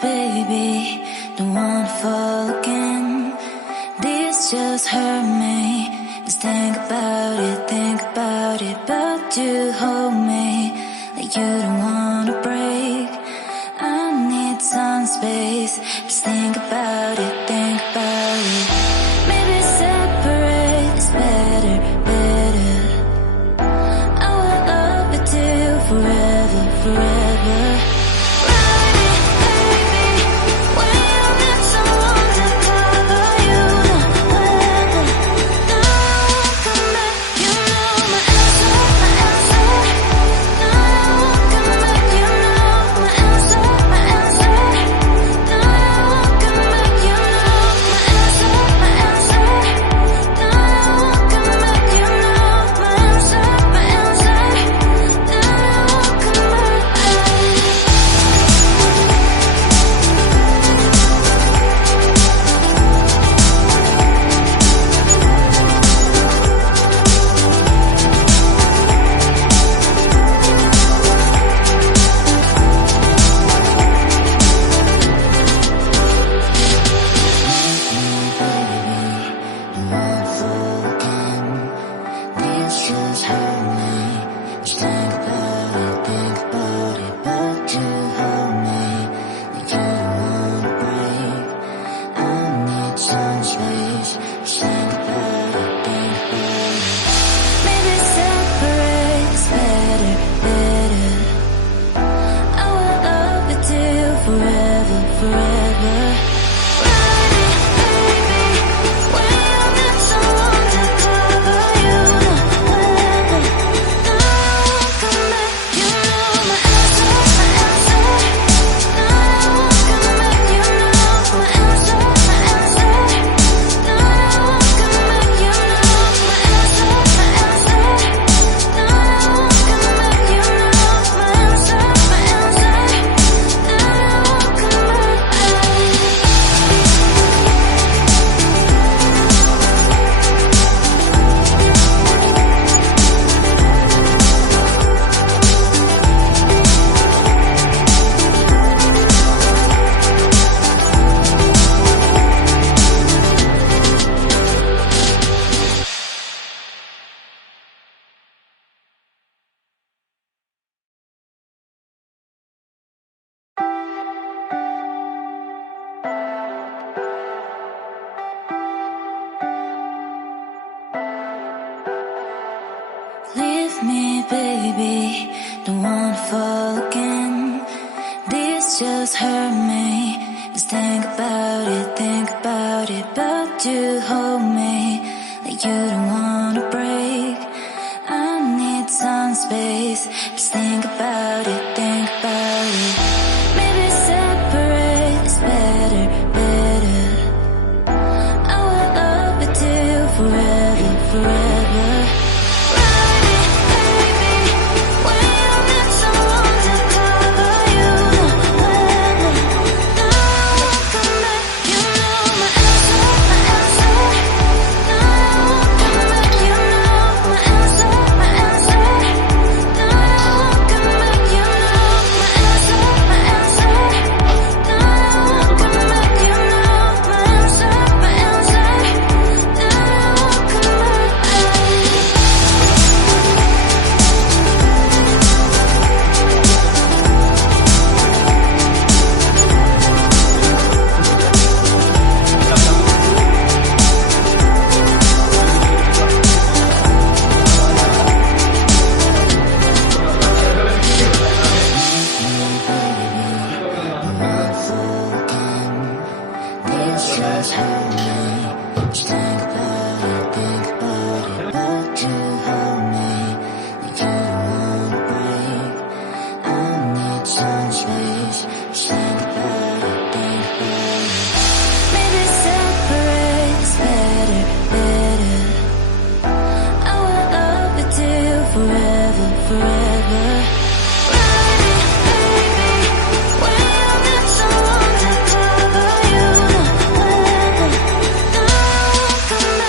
baby, don't wanna fall again. This just hurt me. Just think about it, but you hold me like you don't wanna break. I need some space. Just think about it, maybe separate is better, better. I will love you till forever, forever. Leave me, baby, don't wanna fall again. This just hurt me. Just think about it, but you hold me like you don't wanna break. I need some space. Just think about it, maybe separate is better, better. I will love you till forever, forever. Come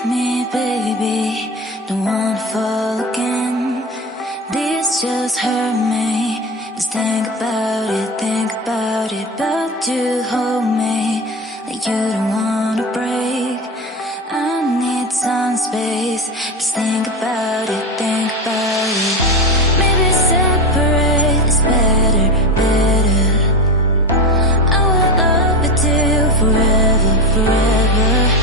with me, baby. Don't wanna fall again. This just hurt me. Just think about it. But you hold me like you don't wanna break. I need some space. Just think about it. Maybe separate is better. I will love you till forever. Forever.